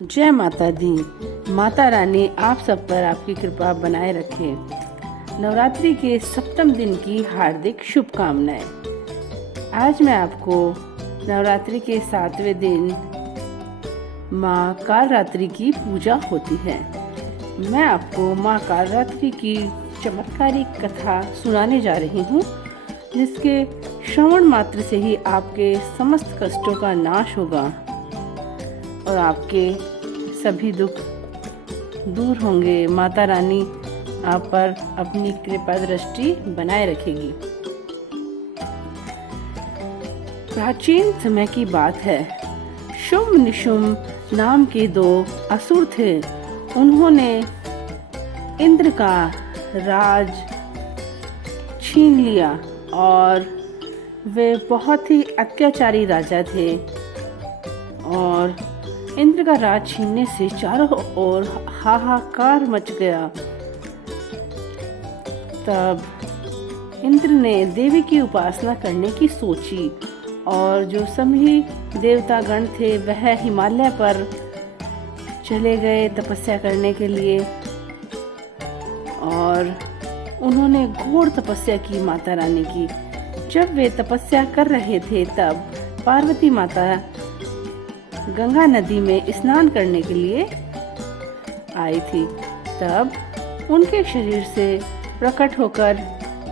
जय माता दी। माता रानी आप सब पर आपकी कृपा बनाए रखे। नवरात्रि के सप्तम दिन की हार्दिक शुभकामनाएं। आज मैं आपको नवरात्रि के 7वें दिन माँ कालरात्रि की पूजा होती है। मैं आपको माँ कालरात्रि की चमत्कारिक कथा सुनाने जा रही हूँ, जिसके श्रवण मात्र से ही आपके समस्त कष्टों का नाश होगा और आपके सभी दुख दूर होंगे। माता रानी आप पर अपनी कृपा दृष्टि बनाए रखेगी। प्राचीन समय की बात है। शुंभ निशुंभ नाम के दो असुर थे। उन्होंने इंद्र का राज छीन लिया और वे बहुत ही अत्याचारी राजा थे। और इंद्र का राज छीनने से चारों ओर हाहाकार मच गया। तब इंद्र ने देवी की उपासना करने की सोची और जो सभी देवतागण थे वह हिमालय पर चले गए तपस्या करने के लिए। और उन्होंने घोर तपस्या की माता रानी की। जब वे तपस्या कर रहे थे तब पार्वती माता गंगा नदी में स्नान करने के लिए आई थी। तब उनके शरीर से प्रकट होकर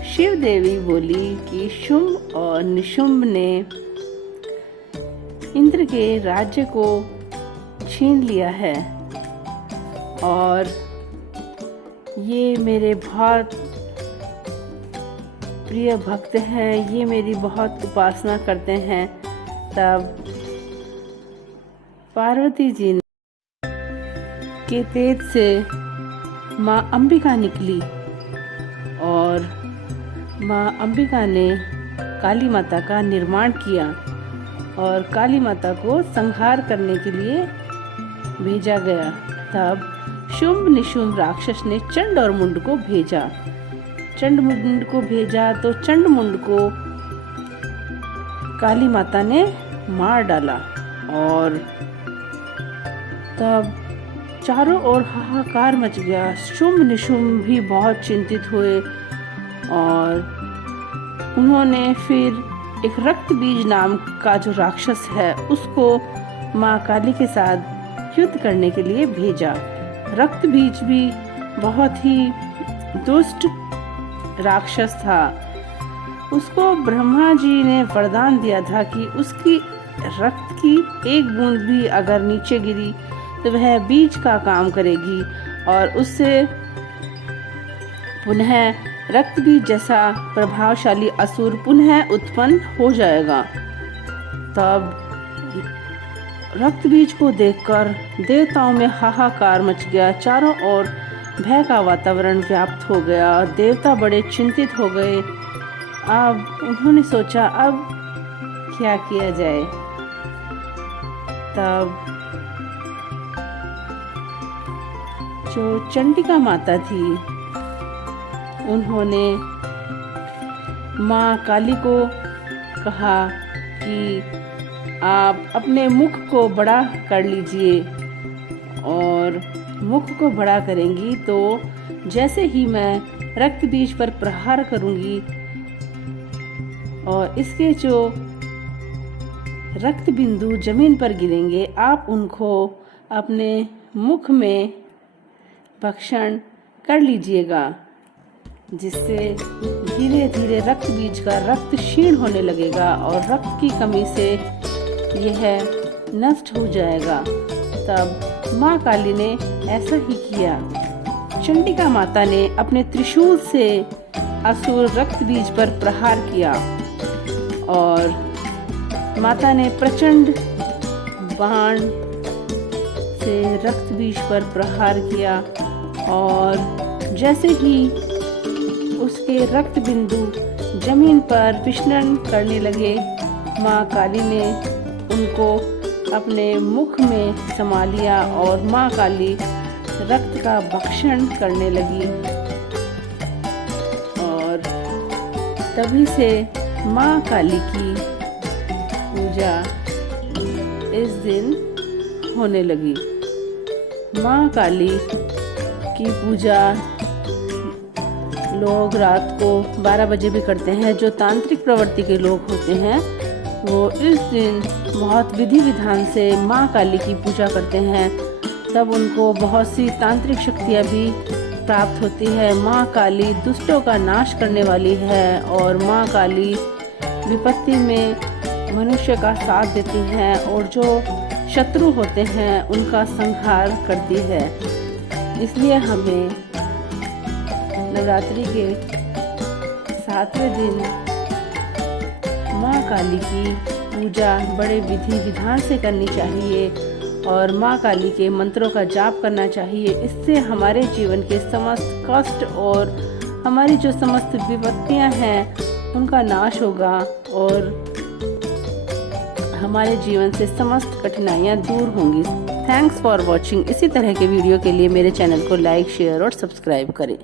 शिव देवी बोली कि शुंभ और निशुंभ ने इंद्र के राज्य को छीन लिया है और ये मेरे बहुत प्रिय भक्त हैं, ये मेरी बहुत उपासना करते हैं। तब पार्वती जी के पेट से माँ अंबिका निकली और माँ अंबिका ने काली माता का निर्माण किया और काली माता को संहार करने के लिए भेजा गया। तब शुंभ निशुंभ राक्षस ने चंड और मुंड को भेजा। तो चंड मुंड को काली माता ने मार डाला। और तब चारों ओर हाहाकार मच गया। शुंभ निशुंभ भी बहुत चिंतित हुए और उन्होंने फिर एक रक्त बीज नाम का जो राक्षस है उसको माँ काली के साथ युद्ध करने के लिए भेजा। रक्त बीज भी बहुत ही दुष्ट राक्षस था। उसको ब्रह्मा जी ने वरदान दिया था कि उसकी रक्त की एक बूंद भी अगर नीचे गिरी तो वह बीज का काम करेगी और उससे पुनः रक्त बीज जैसा प्रभावशाली असुर पुनः उत्पन्न हो जाएगा। तब रक्त बीज को देखकर देवताओं में हाहाकार मच गया। चारों ओर भय का वातावरण व्याप्त हो गया। देवता बड़े चिंतित हो गए। अब उन्होंने सोचा अब क्या किया जाए। तब जो चंडिका माता थी उन्होंने माँ काली को कहा कि आप अपने मुख को बड़ा कर लीजिए और मुख को बड़ा करेंगी तो जैसे ही मैं रक्त बीज पर प्रहार करूंगी और इसके जो रक्त बिंदु जमीन पर गिरेंगे आप उनको अपने मुख में भक्षण कर लीजिएगा, जिससे धीरे धीरे रक्त बीज का रक्त क्षीण होने लगेगा और रक्त की कमी से यह नष्ट हो जाएगा। तब माँ काली ने ऐसा ही किया। चंडिका माता ने अपने त्रिशूल से असुर रक्त बीज पर प्रहार किया और माता ने प्रचंड बाण से रक्त बीज पर प्रहार किया और जैसे ही उसके रक्त बिंदु जमीन पर विचलन करने लगे, माँ काली ने उनको अपने मुख में समा लिया और माँ काली रक्त का भक्षण करने लगी। और तभी से माँ काली की पूजा इस दिन होने लगी। माँ काली की पूजा लोग रात को 12 बजे भी करते हैं। जो तांत्रिक प्रवृत्ति के लोग होते हैं वो इस दिन बहुत विधि विधान से माँ काली की पूजा करते हैं, तब उनको बहुत सी तांत्रिक शक्तियाँ भी प्राप्त होती है। माँ काली दुष्टों का नाश करने वाली है और माँ काली विपत्ति में मनुष्य का साथ देती हैं और जो शत्रु होते हैं उनका संहार करती है। इसलिए हमें नवरात्रि के 7वें दिन माँ काली की पूजा बड़े विधि विधान से करनी चाहिए और माँ काली के मंत्रों का जाप करना चाहिए। इससे हमारे जीवन के समस्त कष्ट और हमारी जो समस्त विपत्तियाँ हैं उनका नाश होगा और हमारे जीवन से समस्त कठिनाइयाँ दूर होंगी। Thanks for watching. इसी तरह के वीडियो के लिए मेरे चैनल को लाइक, शेयर और सब्सक्राइब करें।